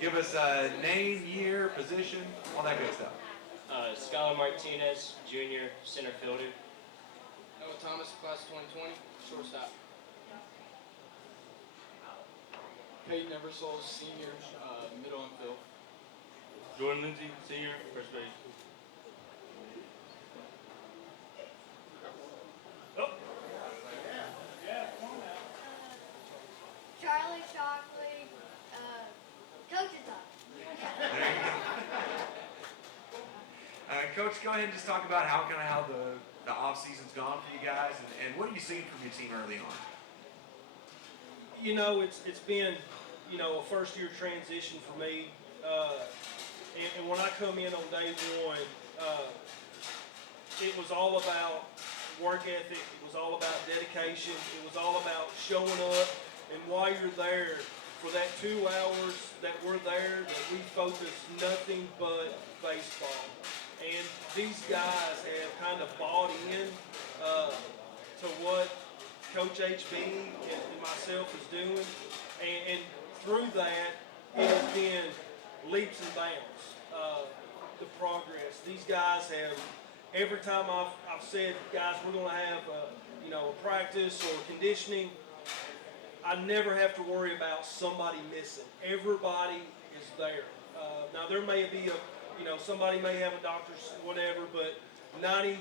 Give us name, year, position, all that good stuff. Skylar Martinez, junior, center fielder. Noah Thomas, class of 2020, shortstop. Peyton Eversole, senior, middle infield. Jordan Lindsay, senior, first base. Charlie Shockley, coach's up. Coach, go ahead and just talk about how the off season's gone for you guys, and what have you seen from your team early on? You know, it's been, you know, a first year transition for me. And when I come in on day one, it was all about work ethic. It was all about dedication. It was all about showing up. And while you're there, for that 2 hours that we're there, that we focus nothing but baseball. And these guys have kind of bought in to what Coach HB and myself is doing. And through that, it has been leaps and bounds, the progress. These guys have, every time I've said, guys, we're going to have a practice or conditioning, I never have to worry about somebody missing. Everybody is there. Now there may be somebody may have a doctor's whatever, but 95%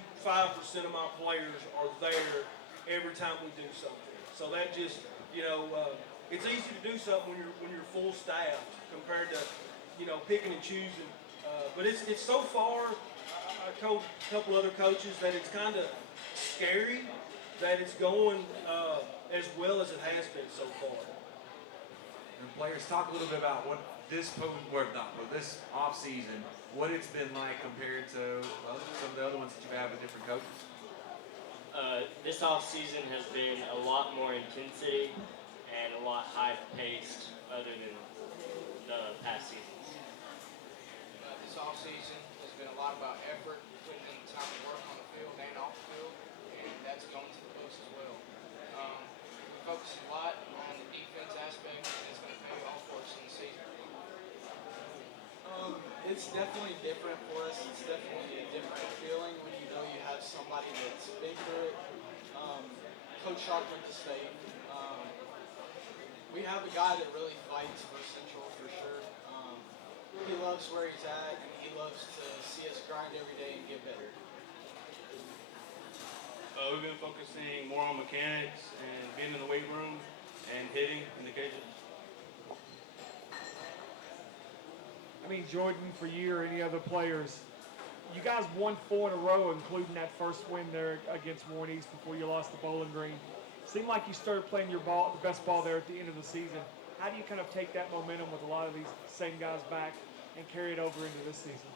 of my players are there every time we do something. So that just, it's easy to do something when you're full staffed compared to, picking and choosing. But it's so far, I told a couple other coaches that it's kind of scary that it's going as well as it has been so far. And players, talk a little bit about what this this off season, what it's been like compared to some of the other ones that you've had with different coaches. This off season has been a lot more intensity and a lot high paced other than the past seasons. This off season has been a lot about effort, putting in time to work on the field and off the field, and that's going to the books as well. We focus a lot on the defense aspect, and it's going to pay off for us in the season. It's definitely different for us. It's definitely a different feeling when you know you have somebody that's been through it. Coach Sharp went to state. We have a guy that really fights for Central for sure. He loves where he's at, and he loves to see us grind every day and get better. We've been focusing more on mechanics and being in the weight room and hitting in the cages. I mean, Jordan, for you or any other players, you guys won 4 in a row, including that first win there against Warren East before you lost to Bowling Green. Seemed like you started playing your ball, the best ball there at the end of the season. How do you kind of take that momentum with a lot of these same guys back and carry it over into this season?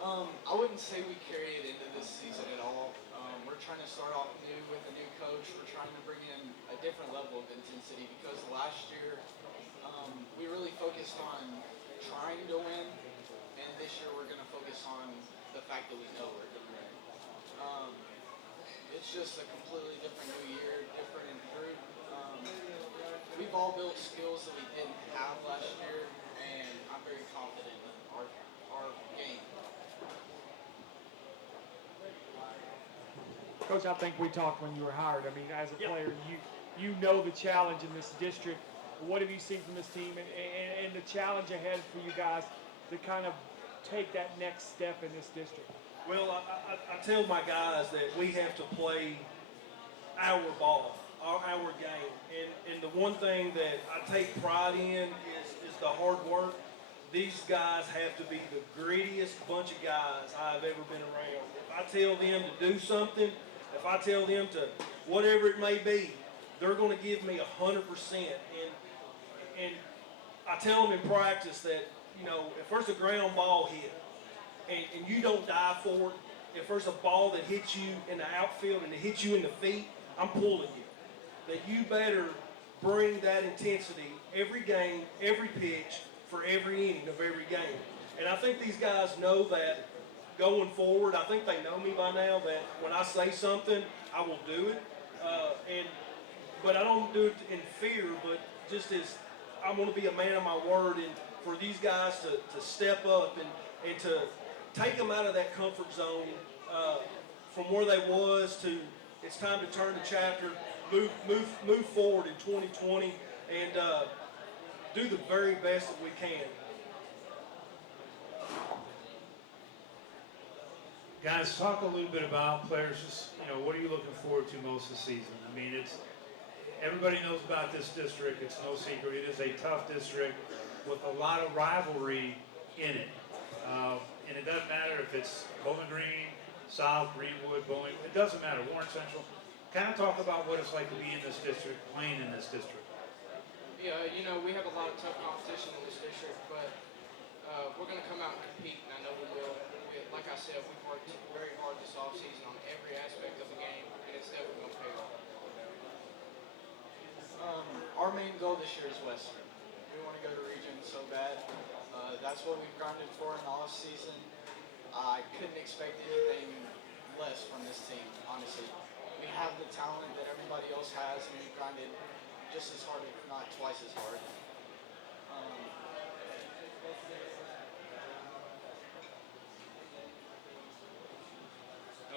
I wouldn't say we carry it into this season at all. We're trying to start off new with a new coach. We're trying to bring in a different level of intensity because last year we really focused on trying to win, and this year we're going to focus on the fact that we know we're going to win. It's just a completely different new year, different group. We've all built skills that we didn't have last year, and I'm very confident in our game. Coach, I think we talked when you were hired. I mean, as a player, you know the challenge in this district. What have you seen from this team and the challenge ahead for you guys to kind of take that next step in this district? Well, I tell my guys that we have to play our ball, our game. And the one thing that I take pride in is the hard work. These guys have to be the grittiest bunch of guys I've ever been around. If I tell them to do something, if I tell them to whatever it may be, they're going to give me 100%. And I tell them in practice that, if there's a ground ball hit and you don't die for it, if there's a ball that hits you in the outfield and it hits you in the feet, I'm pulling you. That you better bring that intensity every game, every pitch, for every inning of every game. And I think these guys know that going forward. I think they know me by now that when I say something, I will do it. But I don't do it in fear, but just as I want to be a man of my word, and for these guys to step up and to take them out of that comfort zone from where they was to it's time to turn the chapter, move forward in 2020, and do the very best that we can. Guys, talk a little bit about players. Just, what are you looking forward to most this season? I mean, everybody knows about this district. It's no secret. It is a tough district with a lot of rivalry in it. And it doesn't matter if it's Bowling Green, South, Greenwood, Bowling. It doesn't matter. Warren Central. Kind of talk about what it's like to be in this district, playing in this district. Yeah, we have a lot of tough competition in this district, but we're going to come out and compete, and I know we will. Like I said, we've worked very hard this offseason on every aspect of the game, and it's definitely going to pay off. Our main goal this year is Western. We want to go to region so bad. That's what we've grinded for in the off season. I couldn't expect anything less from this team, honestly. We have the talent that everybody else has, and we've grinded just as hard, if not twice as hard.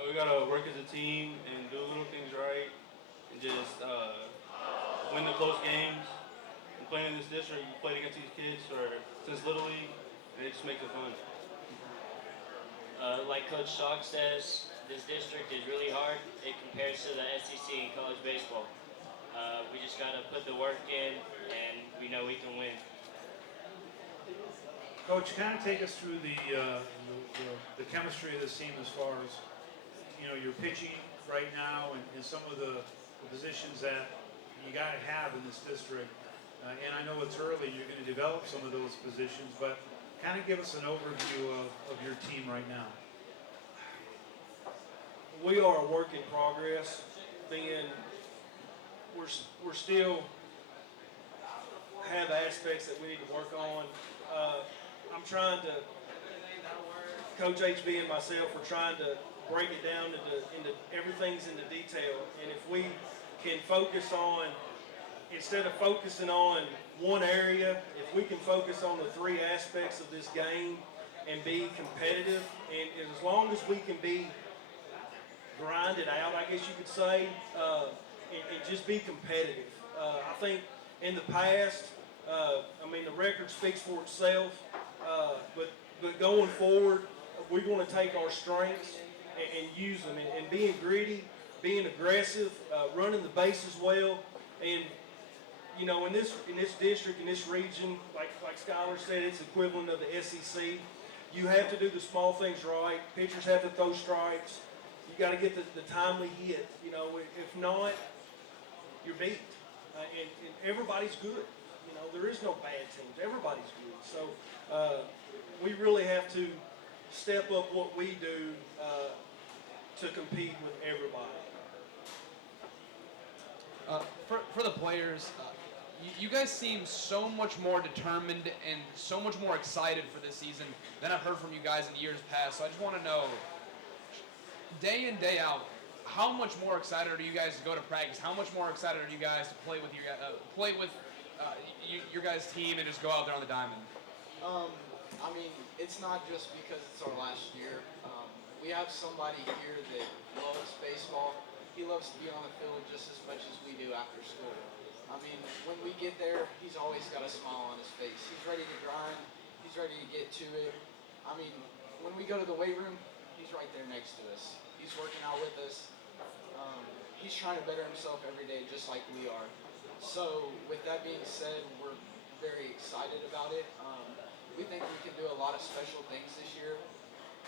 We gotta work as a team and do little things right, and just win the close games. And playing in this district, we played against these kids since Little League, and it just makes it fun. Like Coach Shock says, this district is really hard. It compares to the SEC in college baseball. We just got to put the work in, and we know we can win. Coach, kind of take us through the chemistry of this team as far as, your pitching right now and some of the positions that you got to have in this district. And I know it's early, you're going to develop some of those positions, but kind of give us an overview of your team right now. We are a work in progress. We're still have aspects that we need to work on. I'm trying to, Coach HB and myself, we're trying to break it down into everything's in the detail. And if we can focus on, instead of focusing on one area, if we can focus on the three aspects of this game and be competitive, and as long as we can be grinded out, I guess you could say, and just be competitive. I think in the past, the record speaks for itself, but going forward, we're going to take our strengths and use them, and being gritty, being aggressive, running the bases well, and in this district, in this region, like Skylar said, it's equivalent of the SEC. You have to do the small things right. Pitchers have to throw strikes. You got to get the timely hit. If not, you're beat. And everybody's good. There is no bad teams. Everybody's good. So we really have to step up what we do to compete with everybody. For the players, you guys seem so much more determined and so much more excited for this season than I've heard from you guys in years past. So I just want to know, day in, day out, how much more excited are you guys to go to practice? How much more excited are you guys to play with your guys' team and just go out there on the diamond? It's not just because it's our last year. We have somebody here that loves baseball. He loves to be on the field just as much as we do after school. When we get there, he's always got a smile on his face. He's ready to grind. He's ready to get to it. When we go to the weight room, he's right there next to us. He's working out with us. He's trying to better himself every day just like we are. So with that being said, we're very excited about it. We think we can do a lot of special things this year,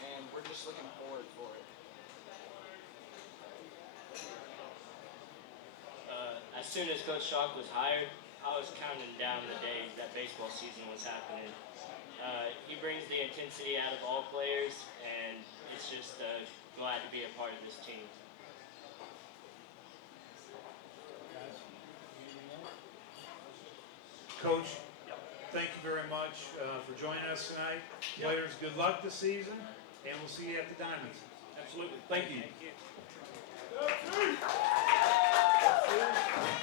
and we're just looking forward for it. As soon as Coach Shock was hired, I was counting down the days that baseball season was happening. He brings the intensity out of all players, and it's just glad to be a part of this team. Coach, thank you very much for joining us tonight. Players, good luck this season, and we'll see you at the Diamonds. Absolutely. Thank you. Thank you.